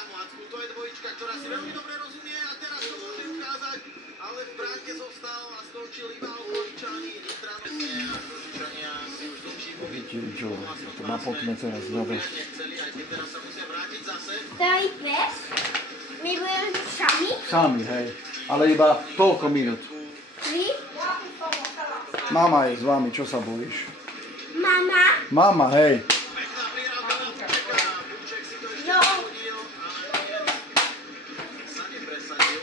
tam Lacku, to je dvojička, ktorá si veľmi dobre rozumie a teraz to môže ukázať, ale v bránke zostal a skončil iba Okoličani. Nitranské a Košičania si už dlhší Vidím, čo to napokne teraz zada. nechceli, aj keď teraz sa musia vrátiť zase. To je pes? My budeme sami? Sami, hej. Ale iba toľko minút. Vy? Mama je s vami, čo sa bojíš? Mama? Mama, hej. Pekná prihrávka na Bučeka, Buček si to ešte No. hodil, ale sa nepresadil.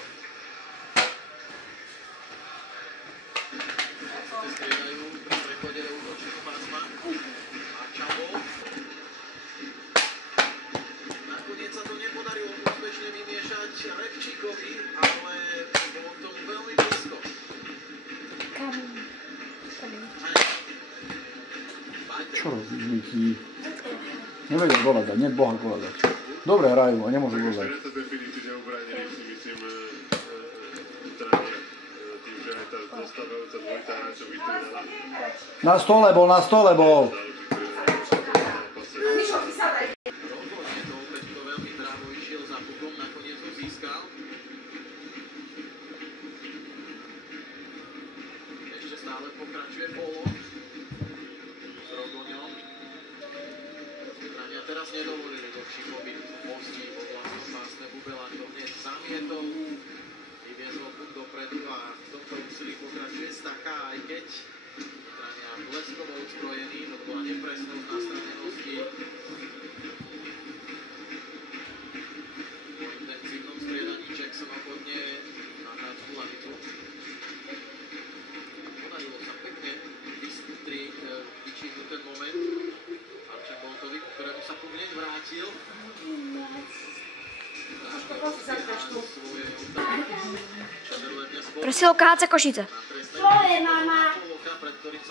Striedajú pri prechode do útočného pásma a Čabov. Nakoniec sa to nepodarilo úspešne vymiešať Repčíkovi, ale bolo k tomu veľmi blízko. Čo robíš, Miky? Nevedia gola dať, nie boha gola dať. Dobre hrajú a nemôžu gola dať. Na stole bol, na stole bol. Rozhodne to opäť to veľmi právo išiel za pukom, nakoniec ho získal. Ešte stále pokračuje Polo s Rogoňom. Trania teraz nedovolili dlhší pobyt hostí vo vlastnom pásme. Bubela to hneď zamietol. Vyviezol puk dopredu a v tomto úsilí pokračuje Staka, aj keď Trania bleskovo uzbrojený, to bola nepresnosť na strane hostí. Po intenzívnom striedaní Jackson ochodne na hráčku lavicu. Podarilo sa pekne vyčíhnuť ten moment. Arček Boltovi, ktorému sa puk hneď vrátil. Presilovka HC Košice. Tvoje, mama.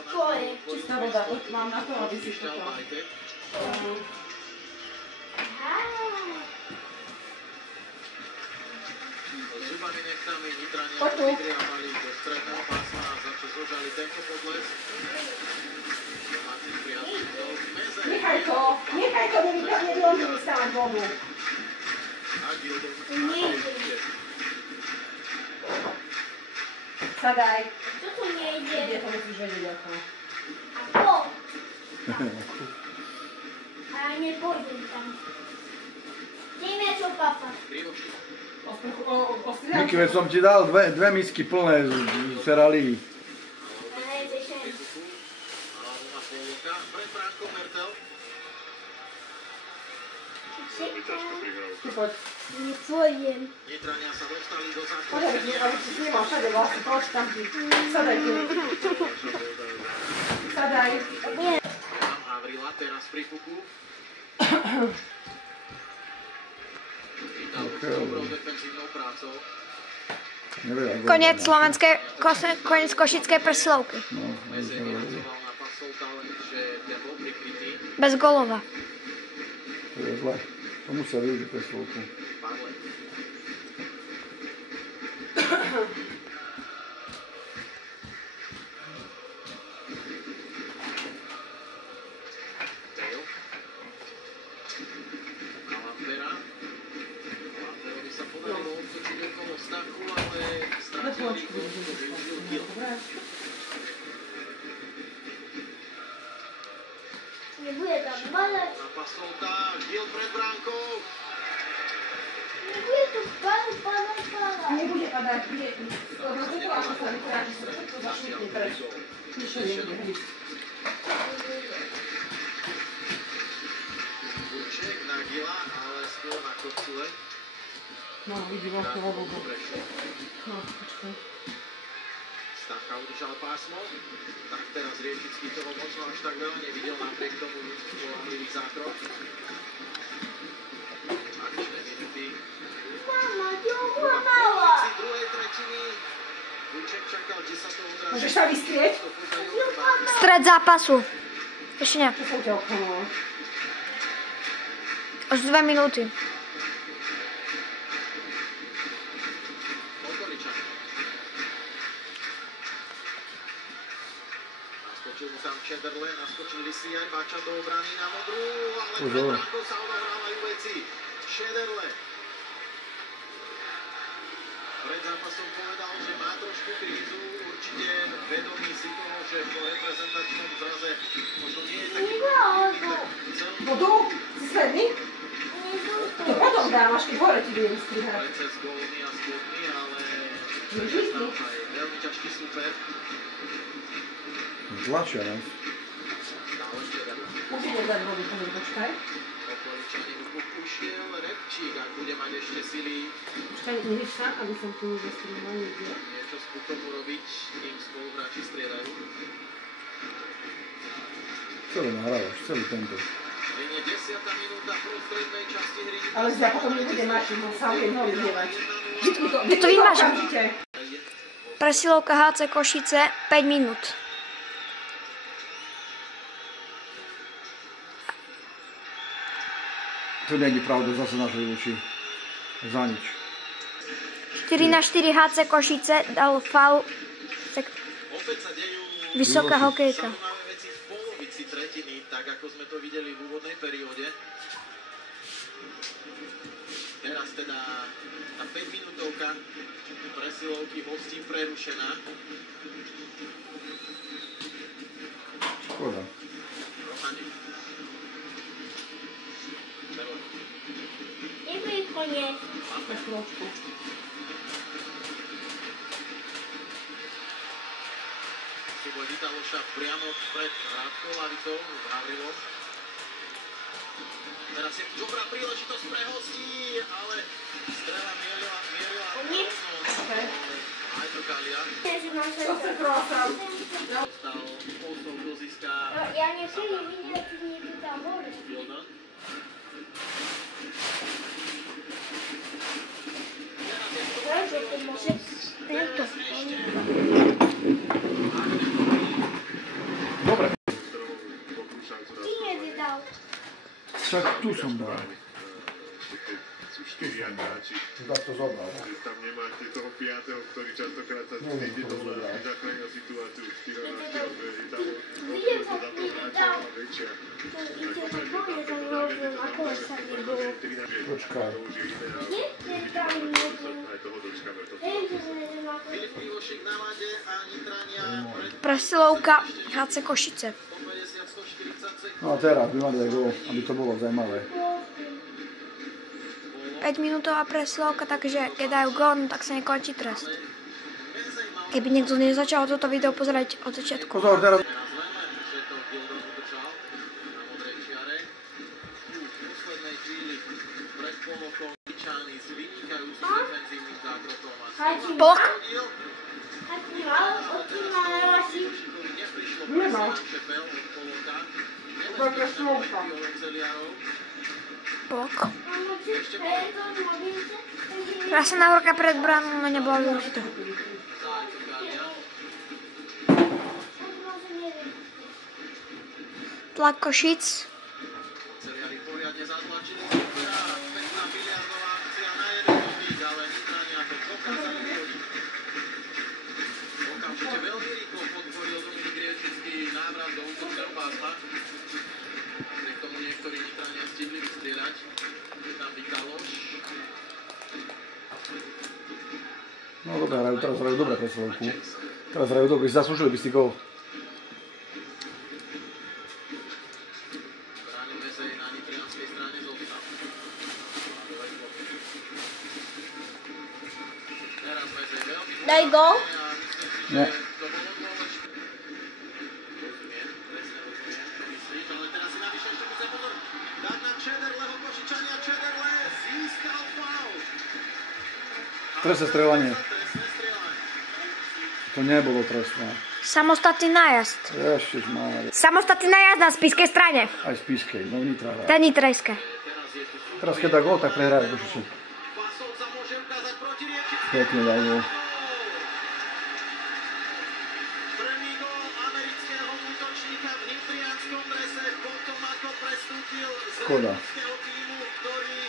Tvoje. Čistá voda, mám na to, aby si to dal. Zubami nechtami Nitrania prigriávali do stredného pásma a za čo zožali tento podles. Martin priazný do meze. Nechaj to, nedôleží vystávať vodu. A Gildo. Sadaj. Čo tu nejde? Ide, to musíš vedieť ako. A to? A ja nepôjdem tam. Dejme čo, papa. Krivoši. Miky, veď som ti dal dve misky plné z seralí. Pred bránkou Mertel. Poď. Nepôjdem. Nitrania sa dostali do Poďaj, základu. aby si snímal všade vlastne, poď tam ti. Sadaj tu. Sadaj. Tam Avrila teraz pri puku. Vítal s dobrou defenzívnou prácou. Konec konec košickej presilovky. Meze vyhadzoval na pasovka, lenže ten bol prikrytý. Bez golova. To je zle. To musia využiť preslovku. Pavle. Dale. Na Lampera. Lamperovi sa podarilo odtočiť okolo Stachu, ale strátil rýchlo, to využil Gil. Nebude tam balať. Na pasovka, Gil pred bránkou. Nebude tu balať. Nebude padať, bude. Rozhodol, ako sa vytráži, to zašlutne preč. Nič nebude hýsť. Buček na Gila, ale skôr na Kocule. No, vidí veľkú vodu. Dobre šlo. No, počkaj. Stacha udržal pásmo. Tak teraz Riečický toho možno až tak veľa nevidel, napriek tomu spolahlivý zákrok. Akčné minuty. Mama, ty ulamala. V druhej tretiny Buček čakal, kde sa to odrazí. Môžeš sa vystrieť? Stred zápasu. Ešte nie. Čo sa ťa obchánalo? Až 2 minúty. Okoličan. Naskočil mu tam Čederle, naskočili si aj Bača do obrany na modrú, ale pred bránkou sa odohrávajú veci. Čederle pred zápasom povedal, že má trošku krízu, určite vedomý si toho, že po reprezentačnom zraze možno nie je taký Vodu? Si sledný? To potom dávaš, keď hore ti budem strihať. cez gólny a spodný, ale Ježiš, naozaj veľmi ťažký super. Tlačia nás. Stále včera. Musíte dať vodu, počkaj. Okoličany ušiel Repčík, ak bude mať ešte sily Počkaj, nevieš sa, aby som tu zastrihla niekde. niečo s pukom urobiť, tým spoluhráči striedajú. Celé nahrávaš, celý tento. Je 10. minúta prostrednej časti hry. Ale ja potom nebude mať, no sa budem ho vylievať. Ja to vyvážam. Okamžite. Presilovka HC Košice 5 minút. To nie je pravda, zase naše voči. Za nič. 4-4 HC Košice dal faul. Opäť sa dejú Vysoká hokejka. zaujímavé veci v polovici tretiny, tak ako sme to videli v úvodnej perióde. Teraz teda tá 5-minútovka presilovky hostí prerušená. Škoda. Rohaník. Berlo. Jakby koniec. Na chvíľočku. Súboj Vitaloša priamo pred Hradkou lavicou s Havrilom. Teraz je dobrá príležitosť pre hostí, ale strela mierila Koniec. Okay. aj do Kalia. Že mám sa... To chce prosám. Dostal posol do ziska Ja niekedy videla, či niekto tam boli. Jona. Prečo to môže... Tento. Dobre. Ty nevydal. Však tu som dal. Sú 4 hráči, Tak to zobral. že tam nemáte toho 5., ktorý častokrát sa Neviem, ide koho dole a zobral. zachránil situáciu 4 na 4, je tam Videl za som, to ty hráča dal. a väčšia. To ide to boli, tam robil, ako sa nebolo. Počkaj. To už je iné a Nie? Ten tam nebol. aj toho dočkáme. To Ten, že neviem, ako... Filip Krivošek na lade a Nitrania pred Presilovka HC Košice. 150-140 No a teraz by mali aj gól, aby to bolo zaujímavé. 5 minútová presilovka, takže keď dajú gól, no tak sa nekončí trest. Keby niekto nezačal toto video pozerať od začiatku. Pozor, teraz. Teraz len, že to Gildor udržal na modrej čiare. V poslednej chvíli pred polokom Ličány s vynikajúcim defenzívnym zákrokom a Hadži, Blok. hodil. hadži mal, odkýmala si. Košikovi neprišlo Nemal. presne Šepel od poloka. To je presilovka. Oceliarov. Blok. Mamo, či to je to mobilce? Krásna nahrávka pred bránou, no nebola využitá. Zájco Kalia. Môže neviem. Tlak Košic. Oceliari poriadne zatlačili supera. Pekná biliardová akcia na jeden dotyk, ale Nitrania to dokázali vyhodiť. Okamžite veľmi rýchlo podporil Dominik Riečický návrat do útočného pásma. Napriek tomu niektorí Nitrania stihli vystriedať. Je tam Vitaloš. No dobre, teraz hrajú dobre presilovku. Teraz hrajú dobre, zaslúžili by si gól. Bráňo Mezej na nitrianskej strane zostal. Teraz Mezej veľmi... Daj gól. A myslím si, Nie. že to bolo dôležité. Rozumiem, presne rozumiem, čo myslíš, ale teraz si navyše ešte musia pozor. Dať na Čederleho Košičania, Čederle získal faul. Trestné strieľanie. Trestné strieľanie. To nebolo trestné. Samostatný nájazd. Ježišmária. Samostatný nájazd na spiskej strane. Aj z Pískej, no Nitra hrá. Tá nitrajské. Teraz je tu Teraz keď dá gól, tak prehrajú Košice. Pasovca môže ukázať proti Riečickým. Pekne dá gól. Prvý gól amerického útočníka v nitrianskom drese potom ako prestúpil z Škoda. ruského tímu, ktorý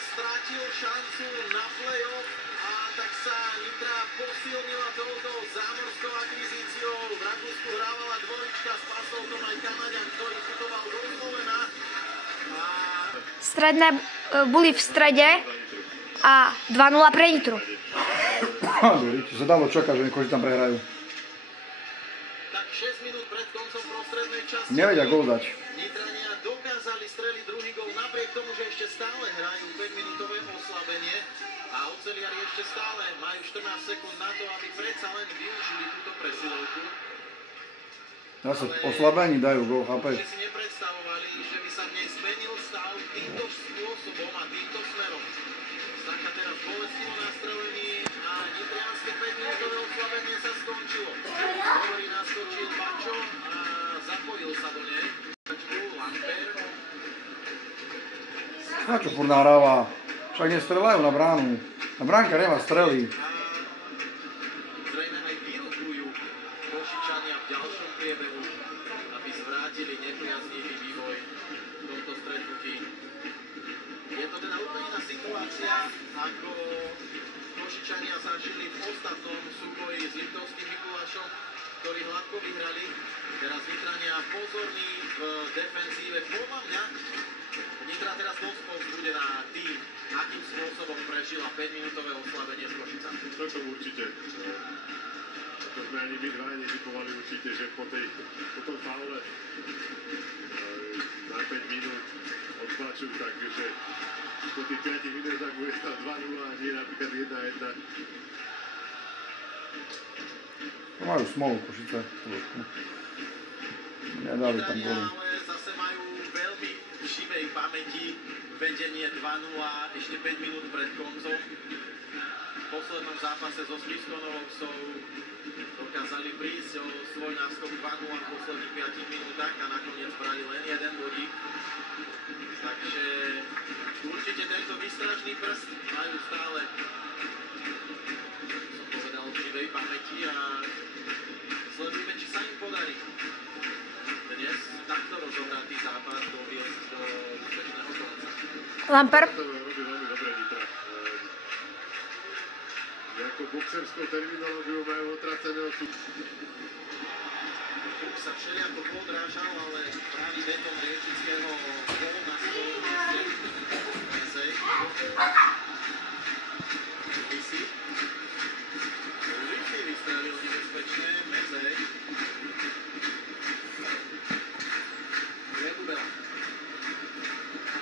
stratil šancu na play-off a tak sa Nitra posilnila touto zámorskou akvizíciou. V Rakúsku hrávala dvojička s pasovcom aj Kanaďan, ktorý putoval do Slovena. A Stredné boli v strede a 2-0 pre Nitru. Čo sa dalo čakať, že Košice tam prehrajú. Tak 6 minút pred koncom prostrednej časti. Nevedia gól dať. Nitrania dokázali streliť druhý gól napriek tomu, že ešte stále hrajú 5-minútové oslabenie a oceliari ešte stále majú 14 sekúnd na to, aby predsa len využili túto presilovku. Zase oslabení dajú gól, chápeš? Že si nepredstavovali, že by sa v nej zmenil stav týmto spôsobom a týmto smerom. Staka teraz bolestivo nastrelený a nitrianske 5-minútové oslabenie sa skončilo. Hovorí naskočil Bačo a zapojil sa do nej. Lamper. Na čo furt nahráva? Však nestrelajú na bránu. Na bránka nemá strely. Zrejme aj vyrukujú Košičania v ďalšom priebehu, aby zvrátili nepriaznivý vývoj v tomto stretnutí. Je to teda úplne iná situácia, ako Košičania zažili v ostatnom súboji s Liptovským Mikulášom, ktorí hladko vyhrali. Teraz Nitrania pozorní v defenzíve. Podľa mňa Nitra teraz dosť povzbudená tým, akým spôsobom prežila 5-minútové oslabenie s Košicami. Toto určite. To sme ani my dva netypovali určite, že po tom faule na 5 minút odplačujú, takže po tých 5 minútach bude stať 2-0 a nie napríklad 1-1. To majú smolu Košice. Nedali tam góly. Ale zase majú veľmi v živej pamäti vedenie 2-0 ešte 5 minút pred koncom. V poslednom zápase so Spiškonovou dokázali prísť o svoj náskok 2-0 v posledných 5 minútach a nakoniec brali len jeden bodík. Takže určite tento výstražný prst majú stále, som povedal, v živej pamäti a sledujeme, či sa im podarí dnes takto rozohratý zápas doviesť do úspešného konca. Lamper. To robí veľmi dobre Nitra. Nejakou boxerskou terminológiou majú otraceného Puk sa všelijako podrážal, ale pravý beton Riečického bol na svojom mieste. Mezej. Lisi. Lisi vystrelil nebezpečné. Mezej. Je Bubela.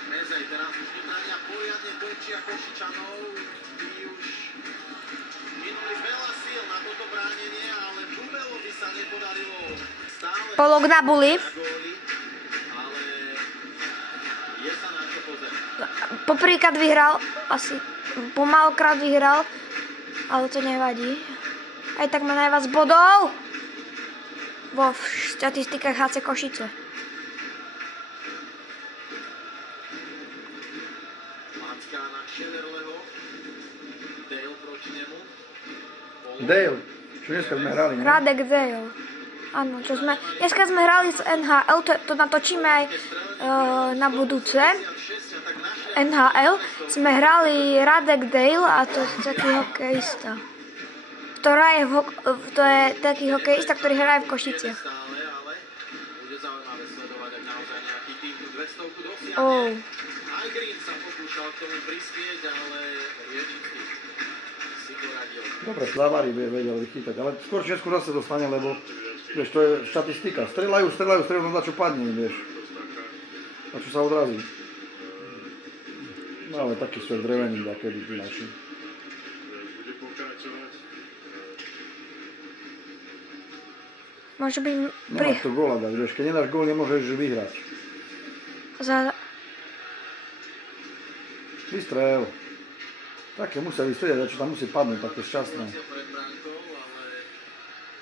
Mezej, teraz už Nitrania poriadne točia Košičanov. Tí už minuli veľa síl na toto bránenie, ale Bubelovi sa nepodarilo stále Polok na buli. na góly, ale je sa na čo pozerať. Poprvýkrát vyhral, asi pomalkrát vyhral, ale to nevadí. Aj tak má najviac bodov vo štatistikách HC Košice. Lácka na Šederleho. Dale proti nemu. Dale. Čo dneska sme hrali, ne? Radek Dale. Áno, čo sme... Dneska sme hrali s NHL, to natočíme aj na budúce. NHL. Sme hrali Radek Dale a to je taký hokejista. To je taký hokejista, ktorý hraje v Košiciach. Stále, ale bude zaujímavé sledovať, ak naozaj nejaký tým tú 200-ku dosiahne. Oh. Aj Green sa pokúšal k tomu prispieť, ale Riečický si poradil. Dobre, Slavári vedel vychytať, ale skôr či neskôr zase dostane, lebo vieš, to je štatistika. Strelajú, no na čo padne, vieš. Na čo sa odrazí. No ale taký sú drevený, takedy tí naši. bude pokračovať. Môže byť Nemáš to góla dať, vieš, keď nedáš gól, nemôžeš vyhrať. Vystrel. Také musia vystrieľať, čo tam musí padnúť, také šťastné. Pred bránkou, ale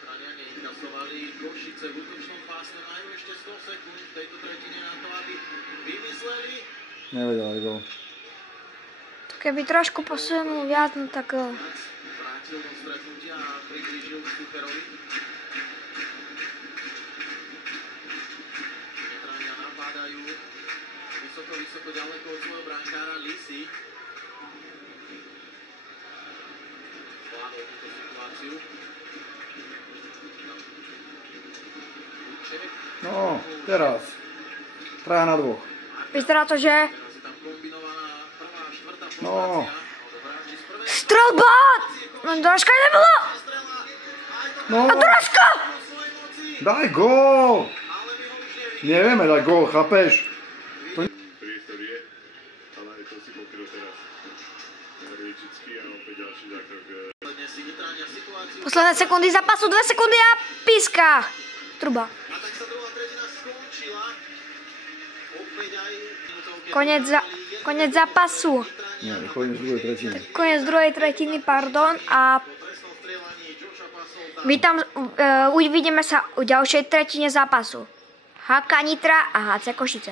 Trania neinkasovali. Košice v útočnom pásme majú ešte 100 sekúnd v tejto tretine na to, aby vymysleli. Nevedeli gól. Keby trošku posunul viac, no tak... Vrátil do stretnutia a priblížil k superovi. Nitrania napádajú vysoko ďaleko od svojho brankára Lisi. Zvládol túto situáciu. Uček. No, teraz. 3 na 2. Vyzerá to, že... Teraz je tam kombinovaná prvá a štvrtá No. formácia. Odobráči z prvej Strelba! akcie Doražka nebolo! No, A doražka! daj gól! Nevieme dať gól, chápeš? Priestor je, ale aj to si pokryl teraz Riečický a opäť ďalší zákrok. Posledné sekundy zápasu, 2 sekundy a píska. Truba. A tak sa druhá tretina skončila. Opäť aj Konec zápasu. Nie, koniec druhej tretiny. Konec druhej tretiny, pardon. A uvidíme sa u ďalšej tretine zápasu. HK Nitra a HC Košice.